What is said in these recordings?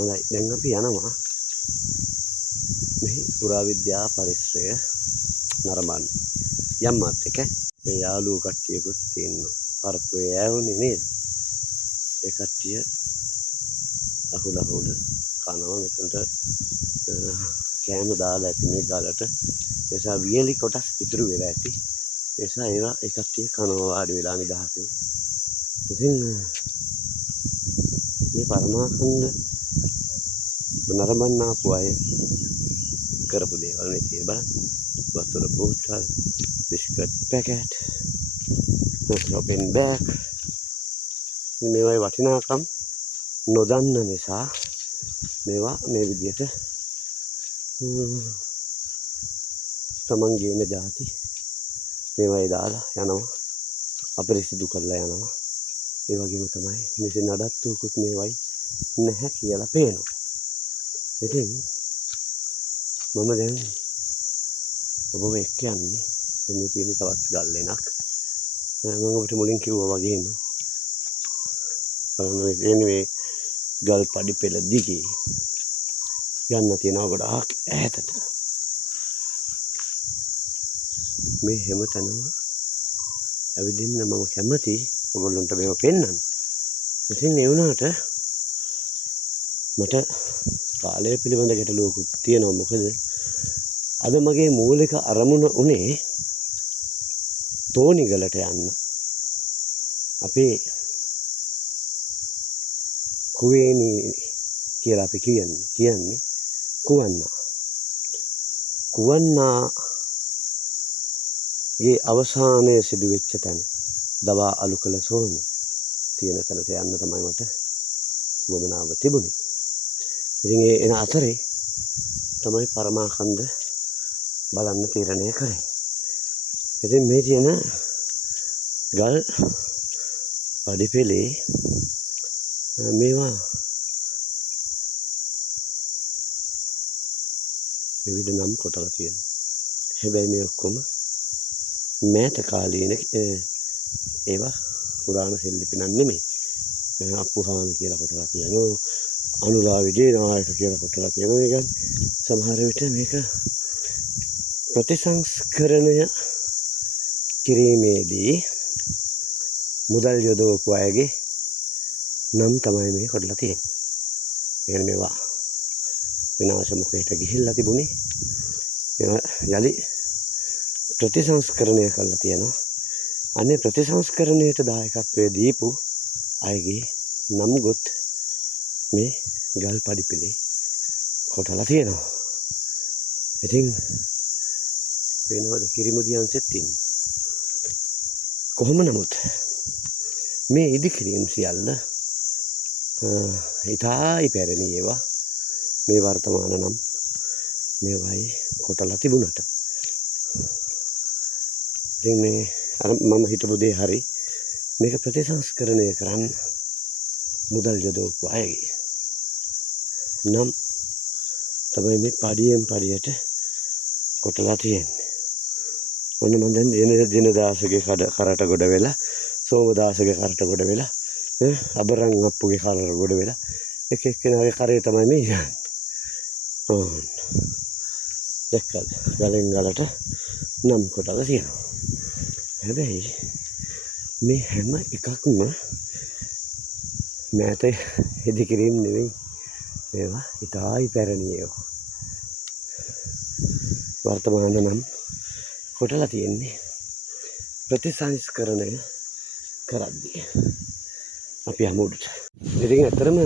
හොඳයි දැන් අපි යනවා මෙහි පුරාවිද්‍යා පරිශ්‍රය නරඹන්න යම්මත් එක මේ යාළුවෝ කට්ටියකුත් ඉන්නවා පරප්පුවේ යවුනේ නේද ඒ කට්ටිය අහුල කනවා මෙතනට කෑම දාලා ඇති මේ ගලට නිසා වියලි කොටස් ඉතුරු වෙලා ඇති නිසා ඒවා ඒ කට්ටිය කනවා වාඩි වෙලා නිදහසින් ඉතින් මේ පරමාසන්න නරඹන්න ආපු අය කරපු දේවල් නේ තියෙන්නේ බලන්න වතුර බෝතල් බිස්කට් පැකට් shopping bag මේවායි වටිනාකම් නොදන්න නිසා මේවා මේ විදිහට තමන් ගේන જાති මේවායි දාලා යනවා අපිරිසිදු කරලා යනවා ඒ වගේම තමයි මේකේ නඩත්තුකුත් මේවායි නැහැ කියලා පේනවා ඉතින් මම දැන් ඔබව එක්ක යන්නේ මේ තියෙන තවත් ගල් වෙනක් මම ඔබට මුලින් කිව්වා වගේම බලන්න මේ තියෙන මේ ගල් පඩි පෙළ දිගේ යන්න තියෙනවා ගොඩාක් ඈතට මේ හැමතැනම ඇවිදින්න මම කැමති ඔයගොල්ලන්ට මේව පෙන්නන්න ඉතින් ඒ වුණාට මට කාලය පිළිබඳ ගැටලුවකුත් තියෙනවා මොකද අද මගේ මූලික අරමුණ උනේ තෝනිගලට යන්න අපේ කුවේණී කියලා අපි කියන්නේ කුවන්නාගේ අවසානයේ සිදුවෙච්ච තැන දවා අලු කළ සෝන තියෙන තැනට යන්න තමයි මට වමනාව තිබුණේ ඉතින් ඒ එන අතරේ තමයි පරමාකන්ද බලන්න තීරණය කරේ. ඉතින් මේ තියෙන ගල් පඩිපෙළේ මේවා විවිධ නම් කොටලා තියෙනවා. හැබැයි මේ ඔක්කොම මෑත කාලීන ඒවා පුරාණ සෙල්ලිපි නම් නෙමෙයි. අප්පුහාමි කියලා කොටලා කියනවා. අනුලා විජේනායක කියලා කොටලා කියනවා. ඒ කියන්නේ සමහර විට මේක ප්‍රතිසංස්කරණය කිරීමේදී මුදල් යොදවපු අයගේ නම් තමයි මේ කොටලා තියෙන්නේ. ඒ කියන්නේ මේවා විනාශ මුඛයට ගිහිල්ලා තිබුණේ. මේවා යලි ප්‍රතිසංස්කරණය කරලා තියෙනවා. අනේ ප්‍රතිසංස්කරණයට දායකත්වයේ දීපු අයගේ නම් ගොත් මේ ගල් පඩිපෙළේ කොටලා තියෙනවා. ඉතින් වෙනවද කිරිමුදියන්සෙත් ඉන්නවා. කොහොම නමුත් මේ ඉදිකිරීම් සියල්ල ඉතායි පැරණි ඒවා මේ වර්තමාන නම් මේවයි කොටලා තිබුණට ඉතින් මේ අර මම හිතපු දේ හරි මේක ප්‍රතිසංස්කරණය කරන්න මුදල් යොදවපු අයගේ නම් තමයි මේ පඩියෙන් පඩියට කොටලා තියෙන්නේ. ඔන්න මම දැන් දිනදාසගේ කරට ගොඩ වෙලා සෝමදාසගේ කරට ගොඩ වෙලා අබරන් අප්පුගේ කරට ගොඩ වෙලා එක එක්කෙනාගේ කරේ තමයි මේ යන්නේ. දැක්කද ගලෙන් ගලට නම් කොටලා තියෙනවා. හැබැයි මේ හැම එකක්ම මෑත ඉදිකිරීම් නෙවෙයි. මේවා ඉතායි පැරණි ඒවා. වර්තමාන නම් කොටලා තියෙන්නේ ප්‍රතිසංස්කරණය කරද්දී. අපි අමුඩට. ඉතින් ඇත්තටම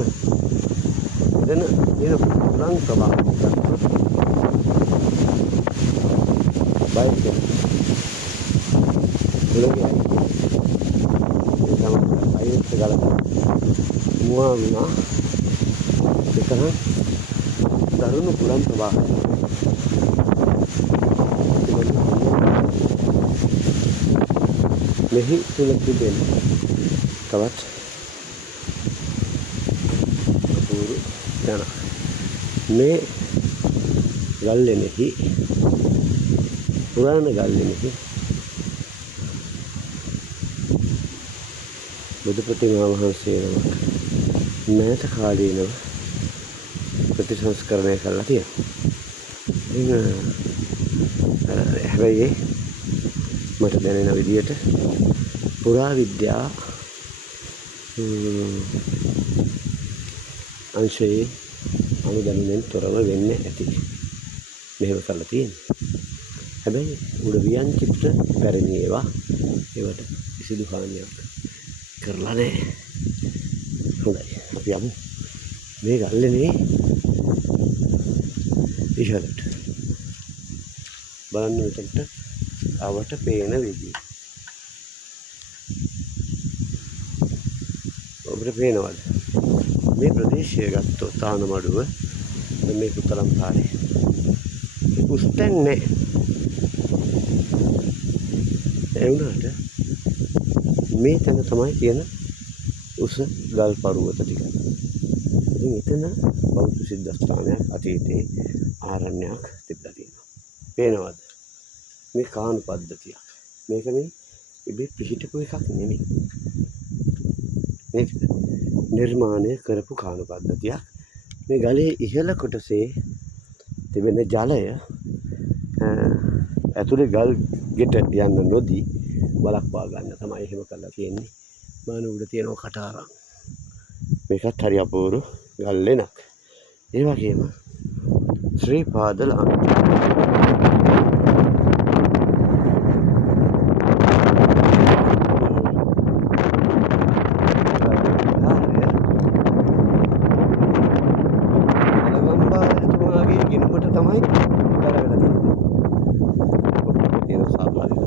එතන තියෙන පුරාණ ප්‍රවාහ බයික් එක. උලගේ අයිත් ගලක මුවා වුණා. එතන දරුණු පුරාණ ප්‍රවාහය. මෙහි තුල තිබෙන තවත් අපූර්ව යන මේ ගල්ලෙනෙහි පුරාණ ගල්ලෙනෙහි බුදු ප්‍රතිමා වහන්සේ නමක් මෑත කාලීනව ප්‍රතිසංස්කරණය කරලා තියෙනවා. ඉතින් හැබැයි මට දැනෙන විදියට පුරා විද්‍යා අංශයේ අනුගමනයෙන් තොරව වෙන්න ඇති. මෙහෙම කරලා තියෙනවා. හැබැයි උඩ ව්‍යංජිත පැරණි ඒවට කිසිදු හානියක් කරලා නැහැ. හොඳයි. අපි යමු මේ ගල්ලේ ඉහළට. බලන්න මෙතනට ආවට පේන විදිය. ඔබට පේනවද? මේ ප්‍රදේශය ගත්තොත් තානමඩුව මේ පුත්තලම් පාරේ උස්තැන් නැහැ. ඒ වුණාට මේ තැන තමයි තියෙන උස ගල් පරුවත ටික. ඉතින් එතන බෞද්ධ සිද්ධාස්ථානයක් අතීතයේ ආරණ්‍යයක් තිබ්බා තියෙනවා. පේනවද? මේ කාණු පද්ධතියක්. මේක මේ ඉබේ පිහිටපු එකක් නෙමෙයි. මේක නිර්මාණය කරපු කාණු පද්ධතියක්. මේ ගලේ ඉහළ කොටසේ තිබෙන ජලය ඇතුලේ ගල් ගෙට යන්න නොදී වලක්වා ගන්න තමයි එහෙම කරලා තියෙන්නේ. බලන්න උඩ තියෙනවා කටාරම්. මේකත් හරි අපූර්ව ගල් ලෙනක්. ඒ වගේම ශ්‍රී පාදල ගිනුමට තමයි කරගෙන තියෙන්නේ. තියෙන සාපාරික.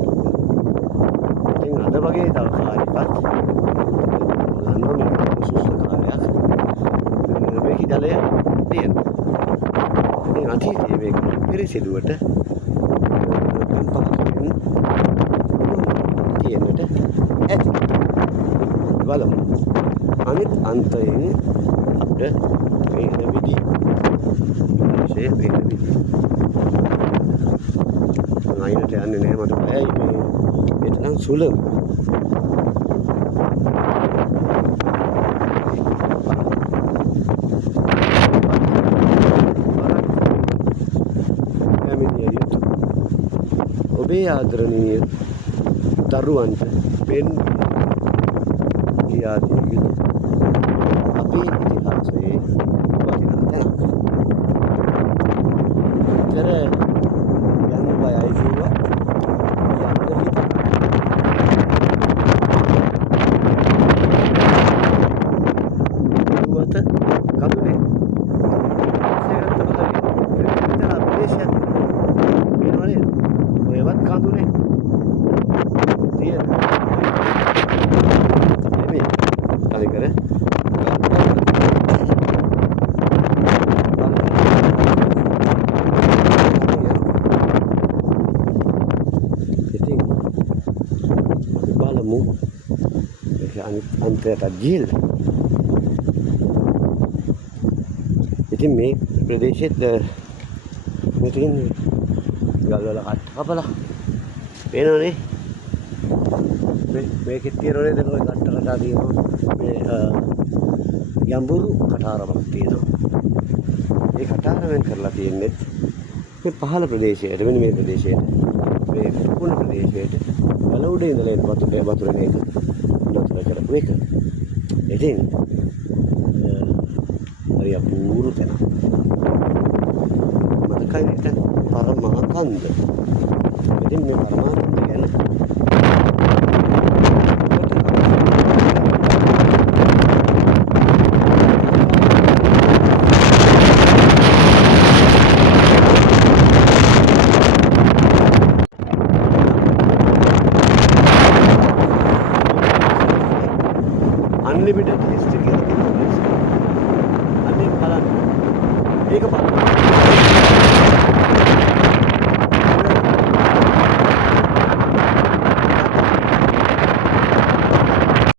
ඉතින් අද වගේ තවකාලිකත් බලන්න මේ සුසුසු කාර්යයක් මේක ජලය තියෙනවා. ඉතින් අතීතයේ මේක පිරිසිදුවට තියෙන්නට ඇති. බලමු. අනිත් අන්තයෙන් අපිට පේන විදිහ විශේෂ පේන විදිහ. අයිනට යන්නේ නැහැ මට බයයි මේ තරම් සුළු. ඔබේ ආදරණීය දරුවන්ට පෙන් කියා දිය යුතු අපේ ඉතිහාසයේ වටිනා තැනක්. මෙතර යන්න බයයි කිව්වා. යන්න හිතුවා. කඳුනේ. ඒකට තමයි මෙතන ප්‍රදේශයක්. වෙනවනේ. ඔයවත් කඳුනේ. තියෙන. නෙමෙයි. කලිකර බලමු ඒක අන්තයට ගිහිල්ලා. ඉතින් මේ ප්‍රදේශෙත් මේ තියෙන්නේ ගල්වල කට් කපලා පේනවනේ. මේකෙත් තියෙනවනේ දැන් ඔය කට්ට කටා තියෙනවා. මේ යම්බුරු කටාරමක් තියෙනවා. මේ කටාරමෙන් කරලා තියෙන්නේ මේ පහළ ප්‍රදේශයට මෙන්න මේ ප්‍රදේශයට මේ කුණ ප්‍රදේශයට වල උඩ ඉඳලා එන වතුර මේක නතර කරපු එක. ඉතින් හරි අපූර්ව තැනක්. මතකයි නේද? පරමාකන්ද. ඉතින් මේ පරමාකන්ද ගැන අන්ලිමිටඩ් හිස්ටරි කියලා තියෙනවා. අනේ බලන්න. ඒක බලන්න.